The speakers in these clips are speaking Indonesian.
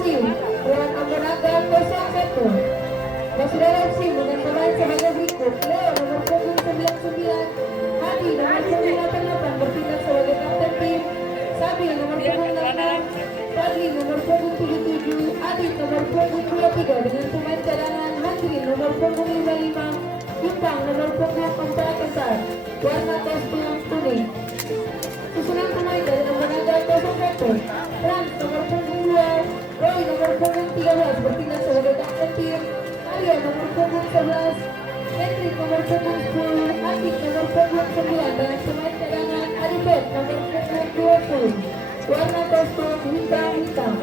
SIM dengan menggunakan 01. Saudara SIM dengan pemain sebagai berikut: Leo nomor punggung 99, Hadi nomor punggung 88 bertindak sebagai kapten tim, Sabil nomor punggung 66, Fadli nomor punggung 77, Adit nomor punggung 23 dengan pemain cadangan Handri nomor punggung 55, Bintang nomor punggung 44, warna kostum kuning. Susunan pemain dari nomor 01, Frans nomor punggung 2, Roy nomor punggung 13 bertindak sebagai kapten tim, Alia nomor punggung 11, Hendrik nomor punggung 10, Atik nomor punggung 9 dan pemain cadangan Arifet nomor punggung 20. Warna kostum hitam.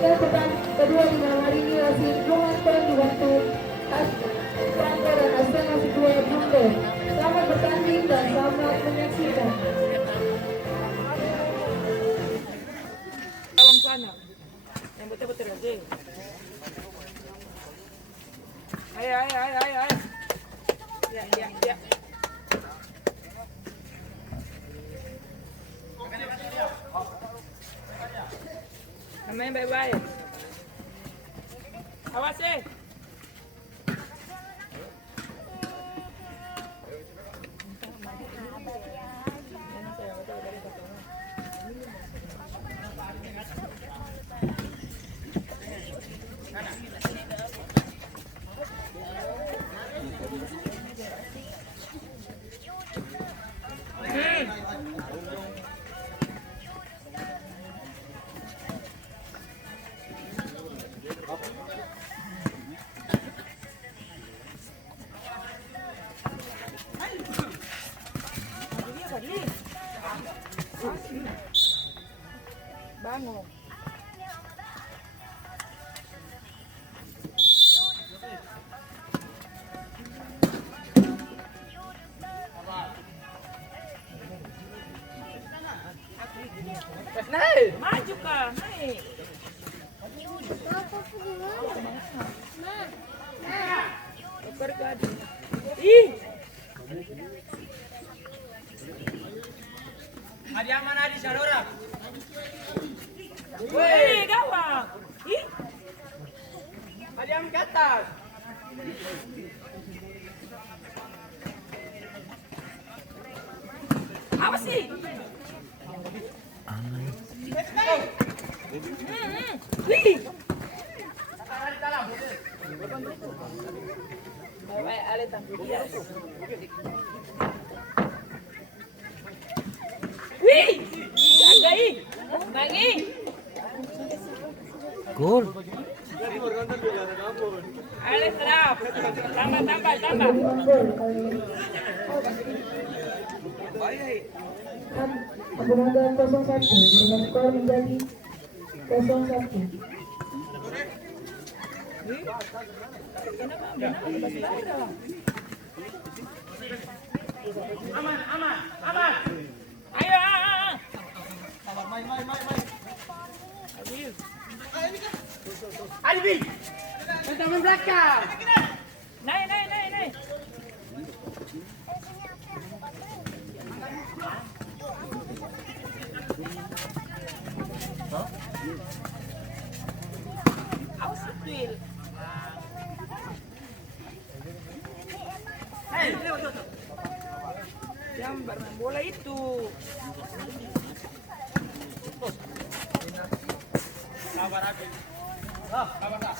Yang kedua di malam hari ini Rasim Johanton dibantu Franco dan Aspen masih dua Bunda. Selamat bertanding dan selamat menyaksikan. Awang sana, yang betul-betul aja. Ayo. Ya. Main baik-baik. Awas eh. Bangun. Naik, maju kah? Naik. Ekor gadis. Ih. Ada yang mana di sana? Wih, gawang. Ih. Ada yang ke atas. Apa sih? Wih. Baik, alita. Wih. Jaga ih. Bagi. Gol. Alis serap. Tambah. Menggunakan 01 dengan skor menjadi 01. Aman. Ayo. Main. Adil. Kita main belakang. Naik. Awas Adil. Yang bermain bola itu. Sabar Abi. Sabar dah.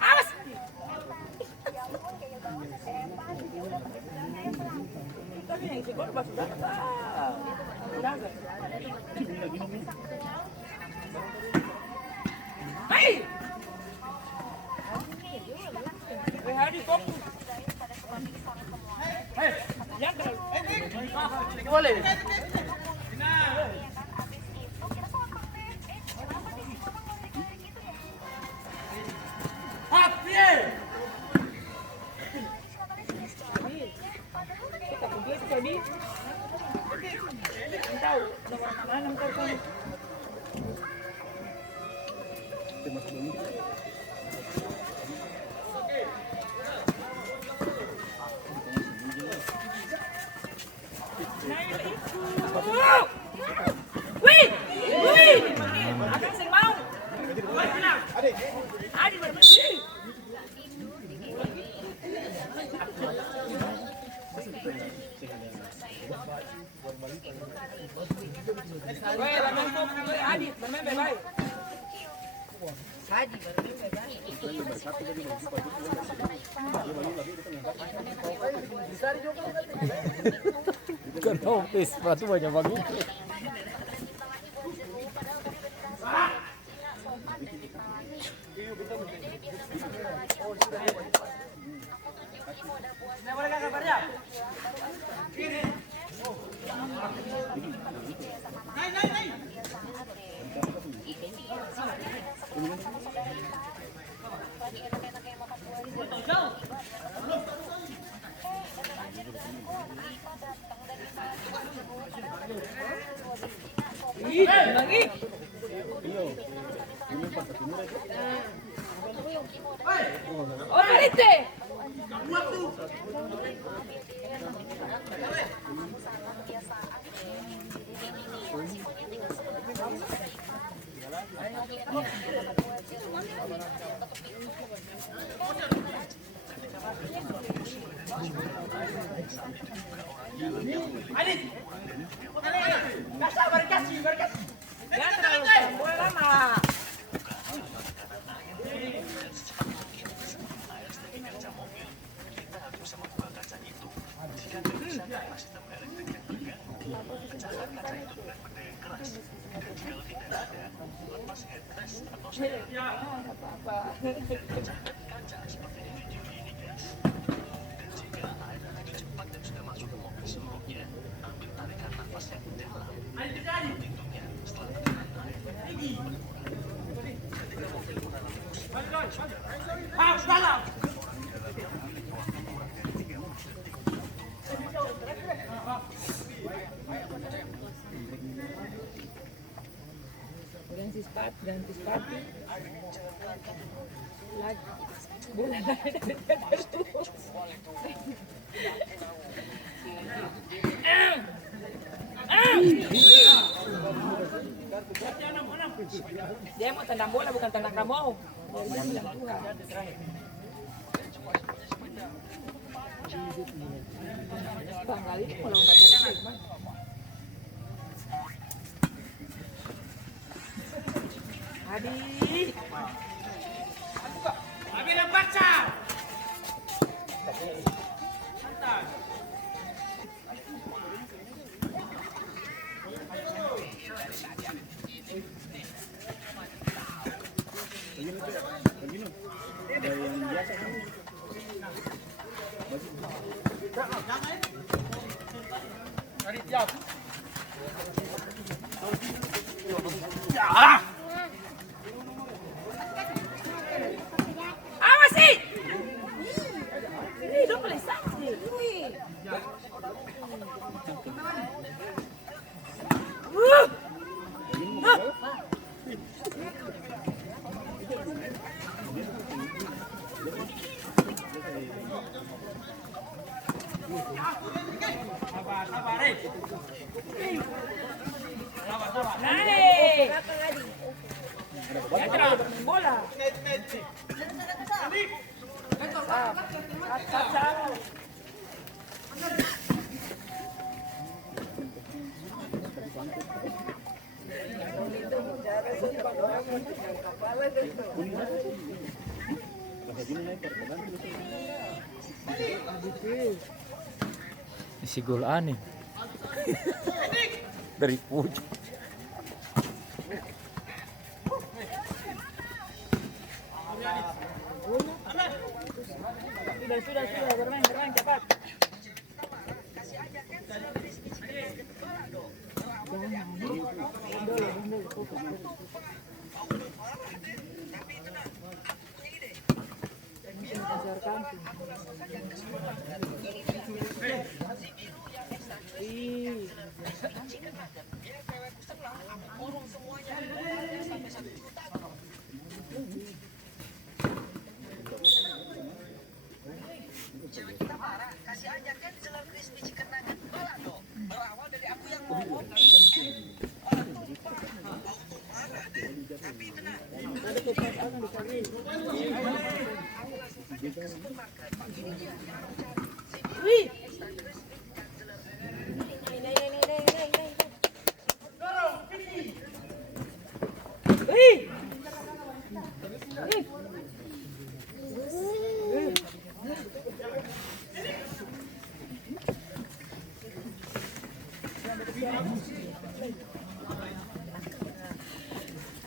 Awas. Tapi yang si gol masuk datang. Hai. Hadi fokus. Yang Boleh. Tadi tahu nomor mana nomor Naik Wih, wih, akan sing mau. Adi bersih. Weh, lamang po, Adi, lamang bye-bye. Adi, Kenapa sepatu banyak banget? lagi. Oh, Marite. Adit. Kasih berkasih. Jangan terlalu boleh lama. Ganti sepatu. Lagi. Bola terus. Dia mau tendang bola bukan tendang kamu. Bang kali kalau nggak tendang gimana? Adi. Abi dan baca. Santai. Adit, siap. Ya. Awas sih. Ini dong boleh sakit. Sabar, eh. Sabar. Hai. Ya terang bola. Isi gol aneh dari pucuk. Sudah bermain cepat. Cewek kita marah, kasih aja cancel crispy chicken nugget. Berawal dari aku yang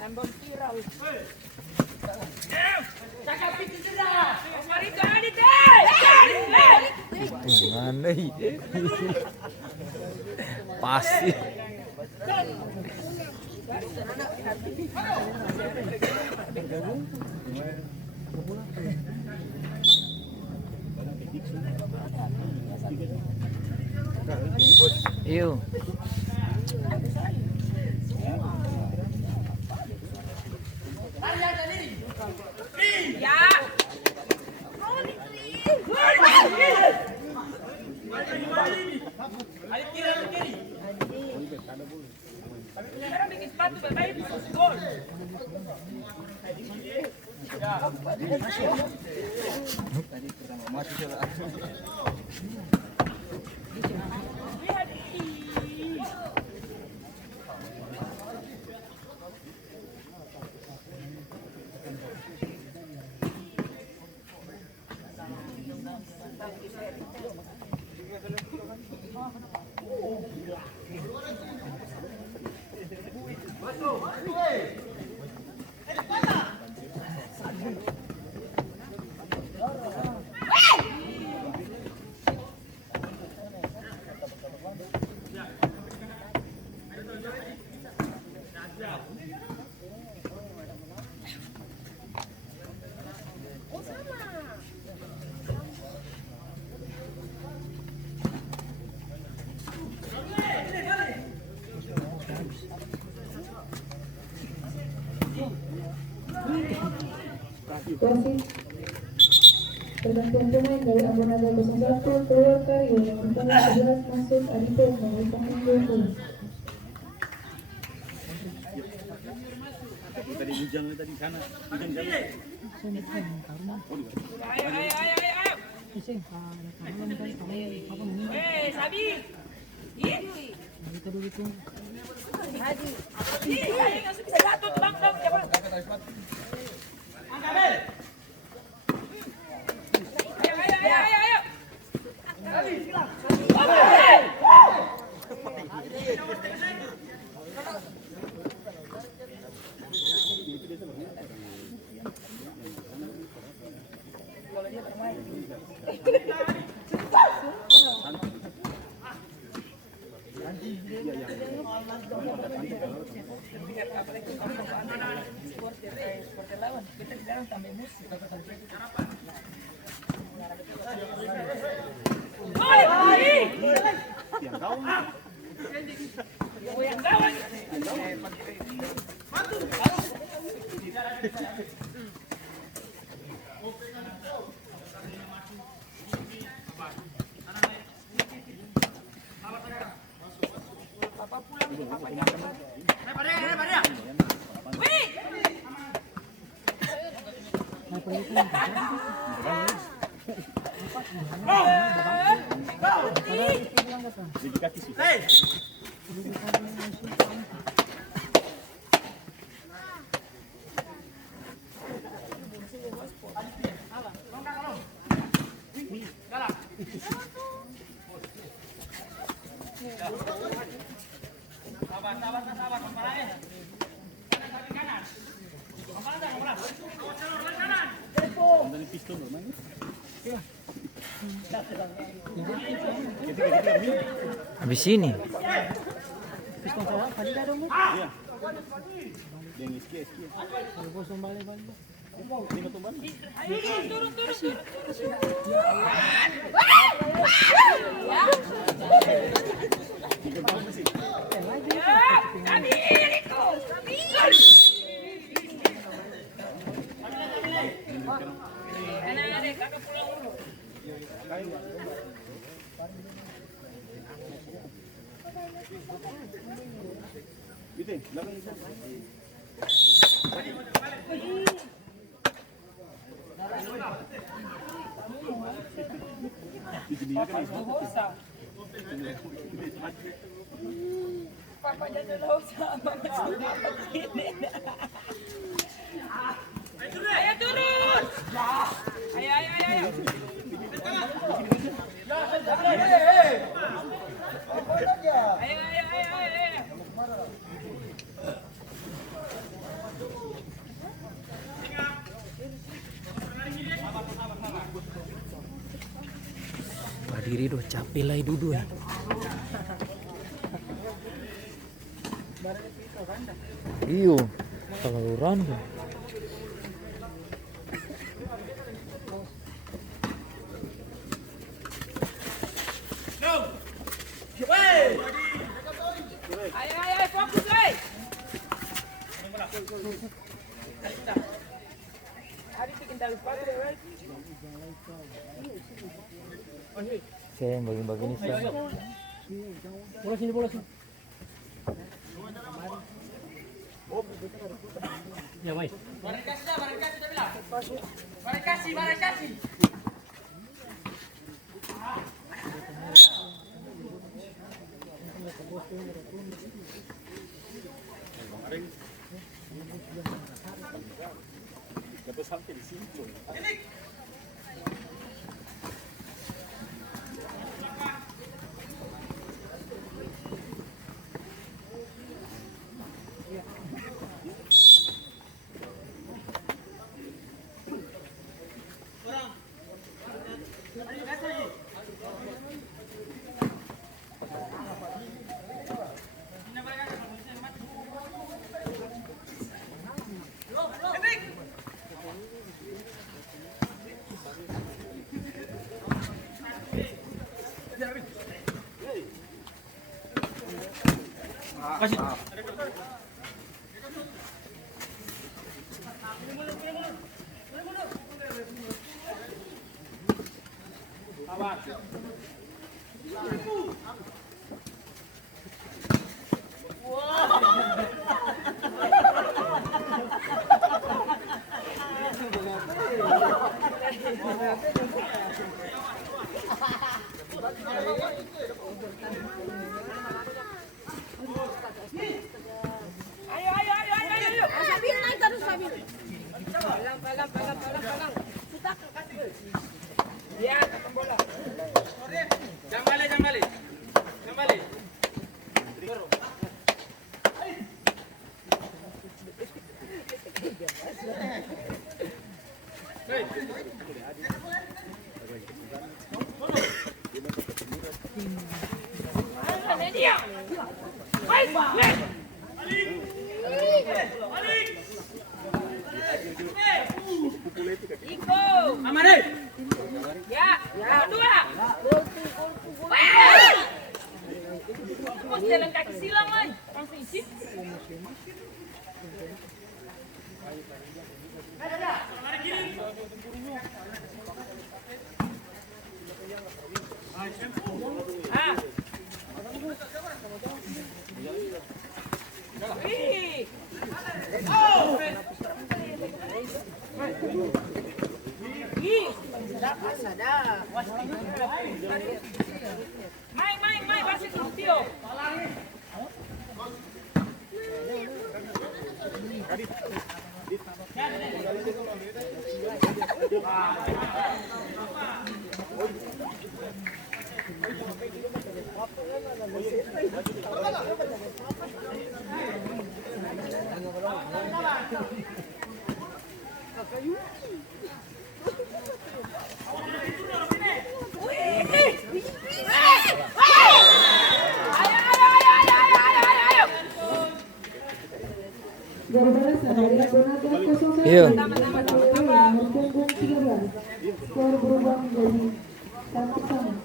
Ambon viral. Cakap itu sudah. Mari kali deh. Mana ini? Pasti. Iyo. Ya. Sekarang bikin sepatu baik-baik gol. Wasit pergantian pemain dari Abonaga 01 keluar Karyo yang bertambah 11 masuk Adipet nomor punggung 20. Tadi hujan tadi sana. Hujan jauh. Ayo. Weh, Sabi. Ini. Haji. Ini langsung bisa jatuh tuh bang, coba. Angkat. Ayo. Sabi, silang. Habis ini. Bitin, belakang isa. Papanya dalaw sa mga sumakit. Ayo turun! Ayo. Ayo. Berdiri doh, capek lah duduk ya. Iyo, saluran tuh. Ayo, fokus, guys. Hari bikin tali sepatu ya, guys. Saya yang bagi-bagi ini saya. Bola sini. Ya, baik. Barang kasih dah bilang. Barang kasih. Dapat sampai di sini. Ayo. Sabihin naik terus sabihin. Pegang. Putar, kasih. Ya, ketemu bola. Jangan balik. Dia. Baik. Iko. Amare. Ya. Kedua. Mau jalan kaki silang, man. Langsung isi. Main, masih Tio. Iya. Nomor punggung 13. Skor berubah menjadi 1-1.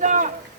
Sunda.